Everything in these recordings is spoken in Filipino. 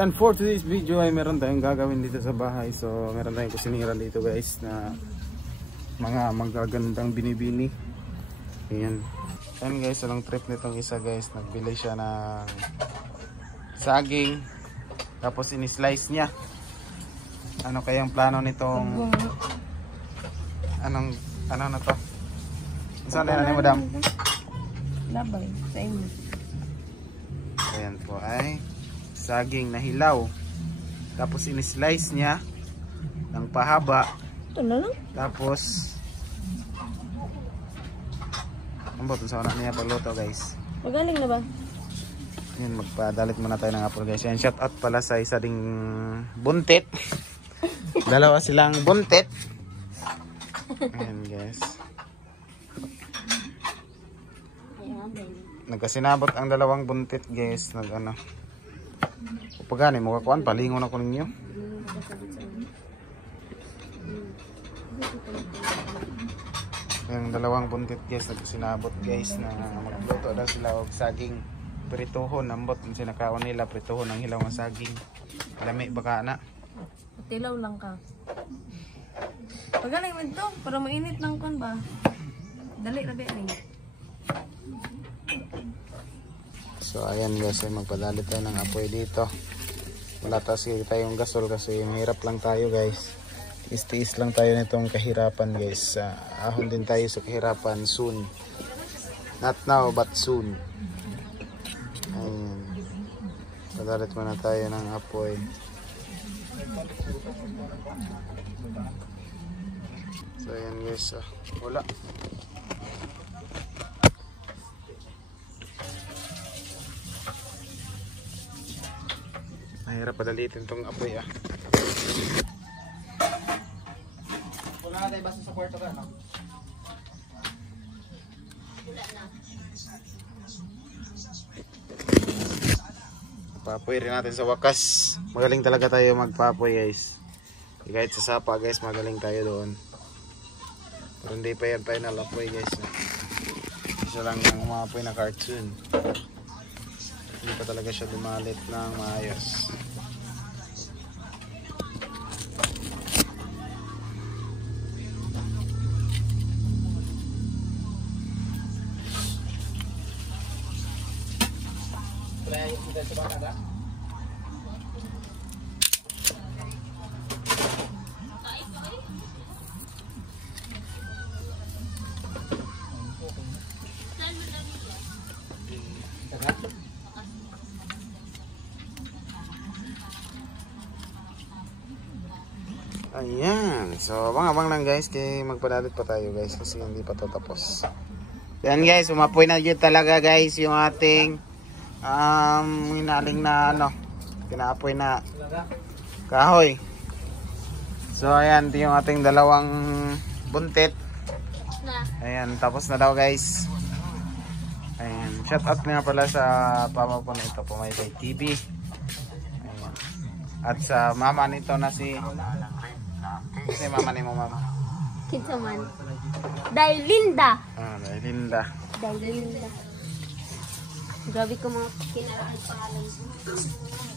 Yan, for today's video ay meron tayong gagawin dito sa bahay. So meron tayong kusinira dito guys na mga magagandang binibini. Ayan. Ayan guys, anong trip nitong isa guys. Nagbili siya ng saging. Tapos in-slice niya. Ano kayang plano nitong ano na to? Saan tayo na ni madam? Labay sa inyo. Ayan po ay saging na hilaw. Tapos in-slice niya ng pahaba. Ito na lang. Tapos ang boto sa una niya pagluto guys. Magaling na ba? Yan, magpadalit muna tayo ng apple guys. Yan, shout out pala sa isa ding buntit. Dalawa silang buntit. Ayan guys. Nagkasinabot ang dalawang buntit guys. Nag-ano. Pagani mo kakuan, palingon ako ninyo. Yung dalawang buntit guys, nagkasinabot guys na magluto daw sila og saging prituhon. Nambot yung sinakawan nila, prituhon ng hilaw ng saging. Lami baka na. Tilaw lang ka. Pagaling mo ito, para mainit ng kon ba? Dali rabi ay. So ayan guys, ay magpadalit tayo ng apoy dito. Wala tayong gasol kasi mahirap lang tayo guys. Tiis lang tayo nitong kahirapan guys. Ahon din tayo sa kahirapan soon. Not now but soon. Ayan. Padalit muna tayo ng apoy. So ayan guys, wala. Mahirap padalitin tong apoy Wala na tayo basta sa kwarto ka, no? Wala na. Papoy rin natin sa wakas. Magaling talaga tayo magpapoy guys. Kahit sa sapa guys, magaling tayo doon. Pero hindi pa yan final apoy guys. Isa lang yung umapoy na cartoon. Hindi pa talaga siya dumalit ng maayos. Ayan, so abang-abang lang guys, kaya magpadalit pa tayo guys kasi hindi pa to tapos. Yan guys, umapoy na yun talaga guys yung ating hinaling na pinaapoy na kahoy. So ayan, ito yung ating dalawang buntit. Ayan, tapos na daw guys. Ayan, shout out nga pala sa pama po na ito, Pumaypay TV. Ayan. At sa mama nito na si mama ni mo mama. Kinsa man. Dailinda. Dailinda. Dailinda. Grabe ko mga kinaraan pangalan.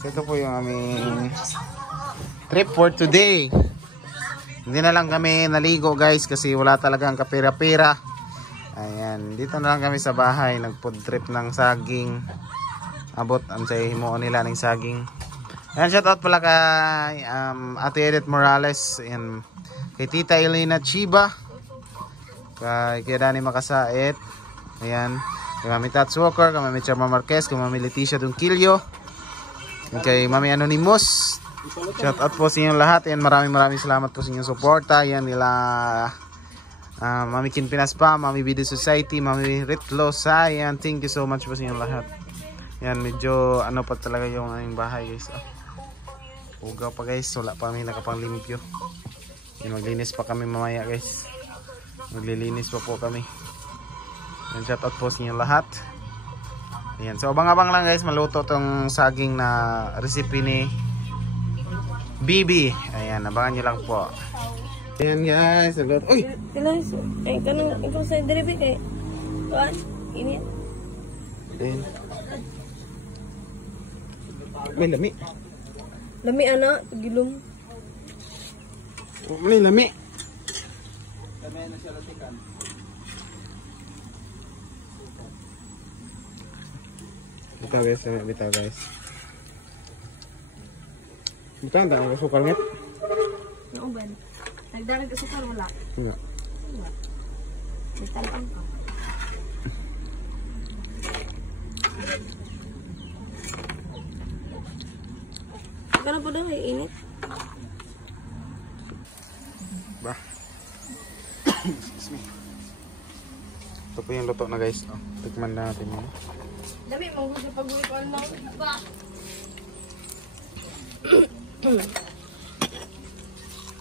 So ito po yung aming trip for today. Hindi na lang kami naligo guys kasi wala talagang kapira-pira. Ayan, dito na lang kami sa bahay. Nag-food trip ng saging. Abot ang say himuon nila ng saging. Ayan, shout out pala kay Ate Edith Morales. Ayan, kay Tita Elena Chiba. Kay Dani Makasait. Ayan, kay Mami Tats Walker, kay Mami Charma Marquez, kay Mami Leticia Dunkilio, kay Mami Anonymous. Shout out po sa inyong lahat. Ayan, maraming salamat po sa inyong suporta. Ayan, nila Mami Kin Pinaspa, Mami Video Society, Mami Ritlo Sa. Ayan, thank you so much po sa inyong lahat. Ayan, medyo ano pa talaga yung aming bahay guys. Ugaw pa guys, wala pa kami nakapanglimpyo. Ayan, maglinis pa kami mamaya guys. Maglilinis pa po kami. Ayan, shout out po sa inyong lahat. Ayan, so abang-abang lang guys, maluto tong saging na recipe ni Bibi. Ayan, abangan nyo lang po. Ayan guys, sagot. Uy! Tilas, ay kanang ikaw sa delivery kay kuan ini. Ayan. May lami. Lami ana, gilom. Oh, mali lami. Kami na siya latikan. Bitaw guys. Bukan tak ada sukar nget. Nauban. Nagdarag ka sukar wala. Enggak. Nagtalaan ka. Kaya po daw ay init. Bah. Excuse me. Ito po yung luto na guys. Oh, tikman natin yun. Dami, manggulo pag-uwi ko ano. Ba?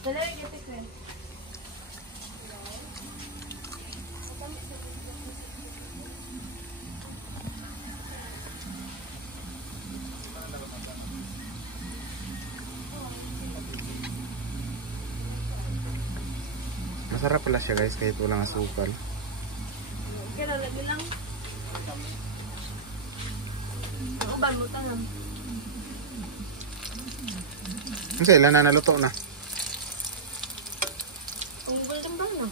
Dali, gipit ko eh. Masarap pala siya guys kahit walang asukal. Kaya lagi lang. Nauban mo tanam. Kasi ilan na naluto na. Unggol din ba na?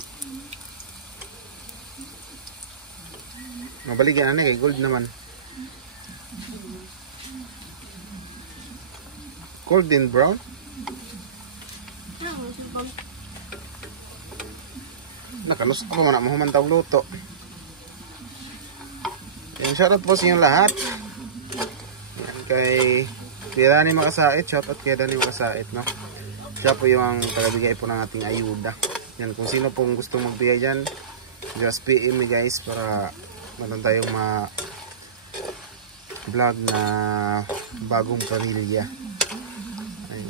Mabaligyan na kay gold naman. Golden brown? Ano, sipag. Nakalusok pa man mo tawag luto. Yung shoutout po sa inyong lahat. Yan kay Kuya Danny Makasait. Shoutout kay Danny Makasait, no? Siya po yung tagabigay po ng ating ayuda. Yan, kung sino pong gusto magbigay dyan, just PM me guys para meron tayong vlog na bagong pamilya. Ayan.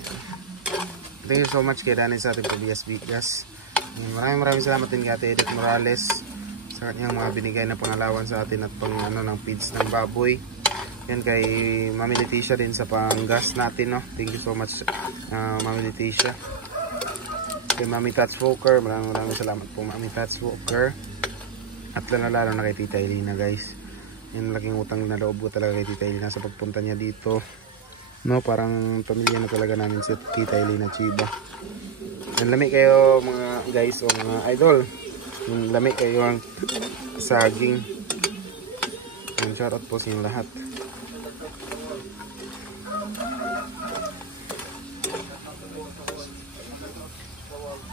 Thank you so much kay Danny sa ating Bigas. Maraming salamat din kay Ate Edith Morales sa kanyang mga binigay na pangalawan sa atin at pang ng feeds ng baboy. Yan kay Mami Leticia din sa panggas natin, no. Thank you so much Mami Leticia. Kay Mami Tats Walker, maraming salamat po Mami Tats Walker. At lalo na kay Tita Elena guys. Yan, malaking utang na loob ko talaga kay Tita Elena sa pagpunta niya dito. No, parang pamilya na talaga namin si Tita Elena Chiba. Yan, lami kayo mga guys o mga idol. Yan, lami kayo ang saging. Yan, shoutout po sa inyong lahat.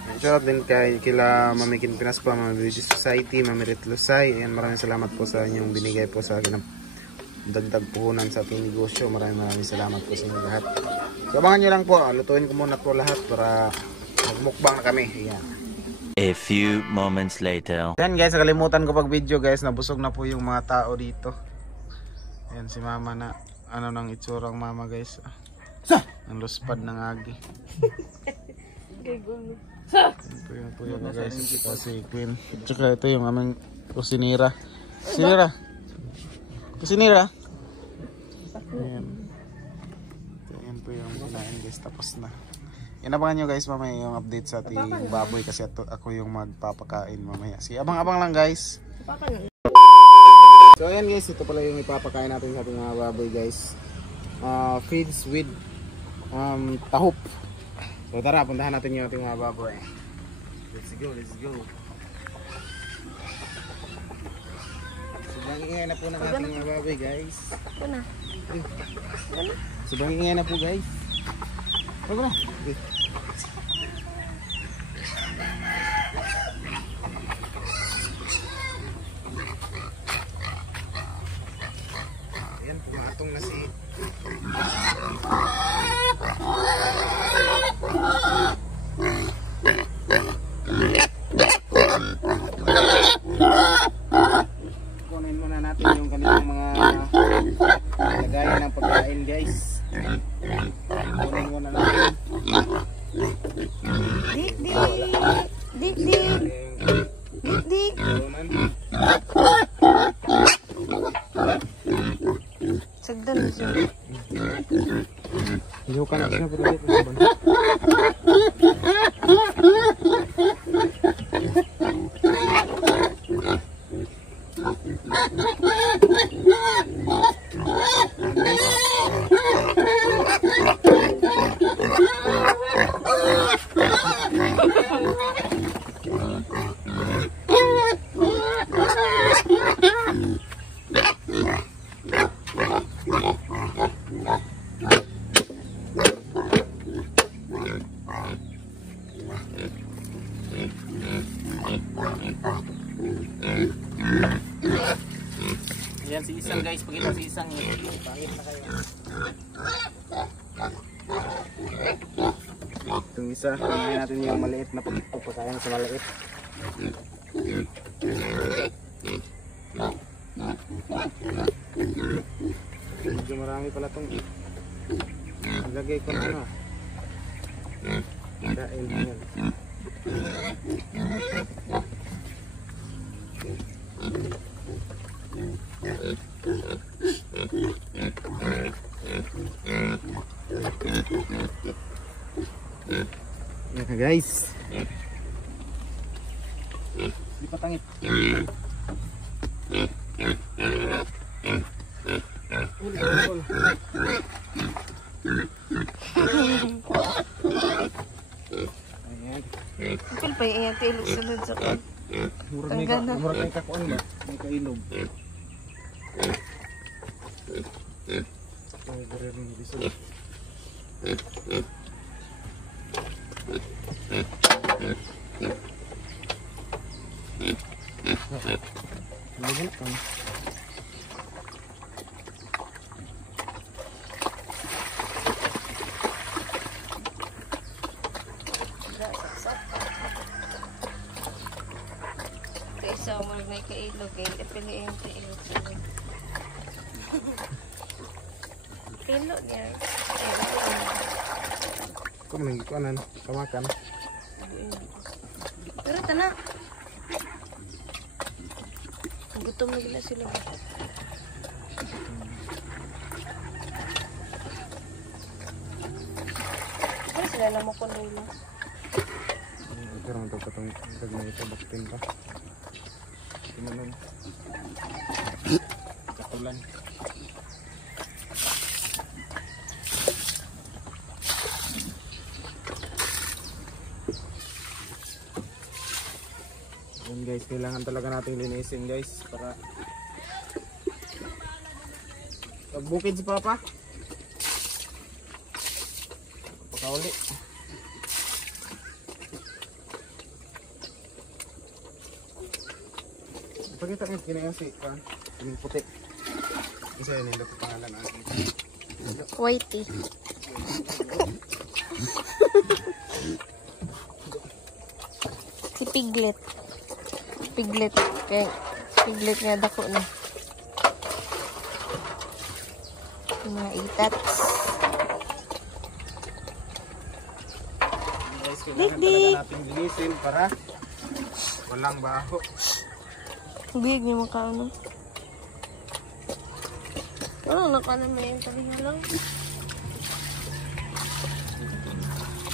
Yan, shoutout din kila Mami Kinpinas pa, Mami Beauty Society, Mami Rit Lusay. Yan, maraming salamat po sa inyong binigay po sa akin ng dagdag puhunan sa ating negosyo. Maraming salamat po sa inyong lahat. So, abangan nyo lang po. Lutuin ko muna po lahat para magmukbang na kami. Ayan. A few moments later. Ayan guys, nakalimutan ko pag video guys. Nabusog na po yung mga tao dito. Ayan si mama na. Ano nang itsurang mama guys. Ang luspad ng agi. Ito po yung guys. Ito si Queen. Tsaka ito yung aming kusinira. Kusinira. Ayan. Ayan po yung kinain guys. Tapos na. Inabangan nyo guys mamaya yung update sa ating baboy kasi ako yung magpapakain mamaya. Abang-abang lang guys. So ayan guys, ito pala yung ipapakain natin sa ating mga baboy guys. Feeds with tahop. So tara, puntahan natin yung ating mga baboy. Let's go. Sobrang ingay na po ng ating mga baboy guys. Sobrang ingay na po guys. Huwag na. Okay. Ayan, pumatong na si kunin muna natin yung kanilang mga lagayan ng pagkain guys. Kunin muna natin. Dik. Sagdan na siya. Hindi ko kanak siya pero dito sa banda. isang guys, pag ito si isang pangit na kayo. Itong isa, pagkain natin yung maliit na pagkain sa maliit. Medyo marami pala itong lagay ko na ano. Kain na yan. Yan ka guys. Di patangit. Kapil pa yung tilog sunod sa kan. Murag may kakuan ba? May kainog. Ay, dari rin bisog. Lagot ka. Isa mo na kailog eh. Pili yung kailog sunod. Kailog niya. Kung nang ikuanan, kamakan. Pero tana. Gutom na gila sila. Ay, sila na makuloy na. Karang ito patong gagmay ito baktin pa. Tinunan. Katulan. Yan guys, kailangan talaga natin linisin guys para pagbukid si Papa. Pakauli. Pakita mo kinaya si Pan, yung puti. Isa yun yung pangalan natin. Whitey. Si Piglet. Piglet. Kaya Piglet nga dako na. Yung mga itats. Guys, kailangan talaga natin linisin para walang baho. Big yung mukha ano. Oh, nakana mo yung talinga lang.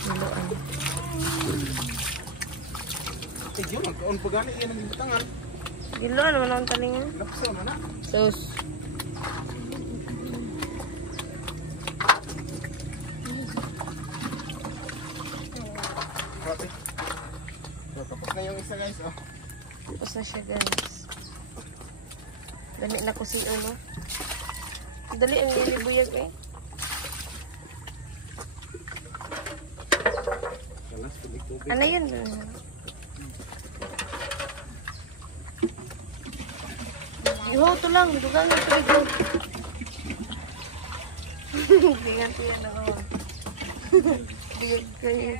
Niloan. Eh, yun, magkaon pa gani yan ang butangan. Niloan naman ang talinga. Lakso na na. Sus. So, tapos na yung isa guys. Oh. Tapos na siya guys. Dali na ko si ano. Dali ang nilibuyag eh. Ano yun? Iho, ito lang. Dugang na ito. Tingnan ko yan ako. Biyag kayo.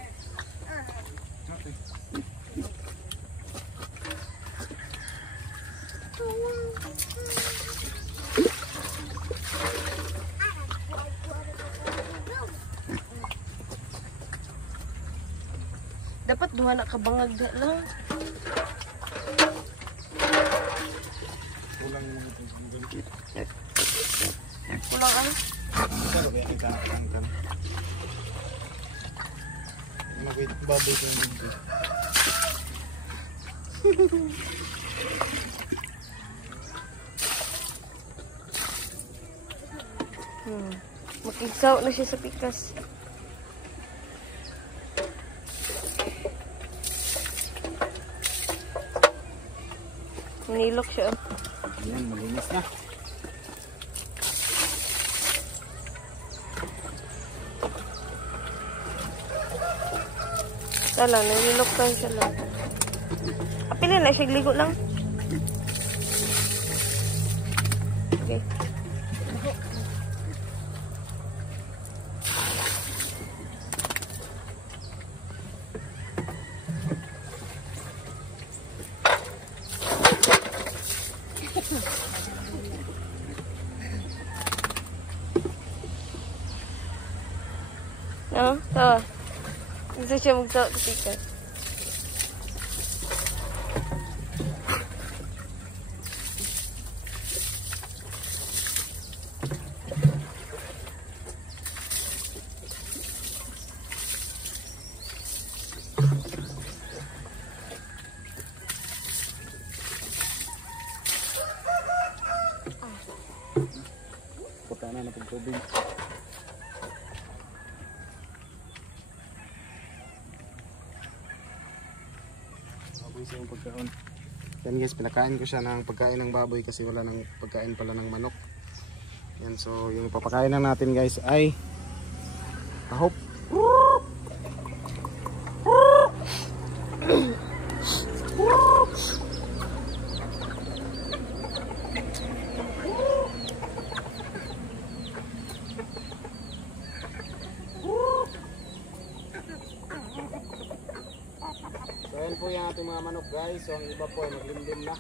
Dapat duha na kabangag na lang. Kulang ano? Baboy ko yung dito. Makigsaw na siya sa pikas. Nilok siya. Ayan, malinis na. Sala, nilok tayo siya lang. Apilin na siya, ligo lang. Okay. No? Tawa. Gusto siya magtawa sa tikas. Putana na pagtubig. Baboy sa yung pagkaon. Yan guys, pinakain ko siya ng pagkain ng baboy kasi wala nang pagkain pala ng manok. Yan, so yung papakain na natin guys ay tahop. So yan po yung ating mga manok guys. So ang iba po ay naglimlim na.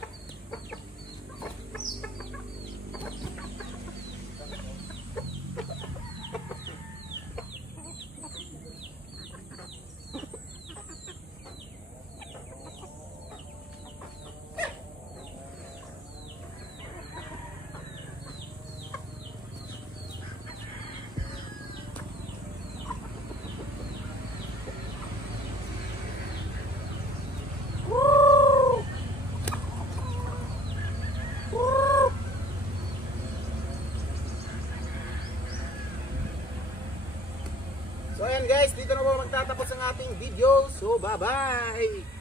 So ayan guys, dito na po magtatapos ang ating video. So bye bye!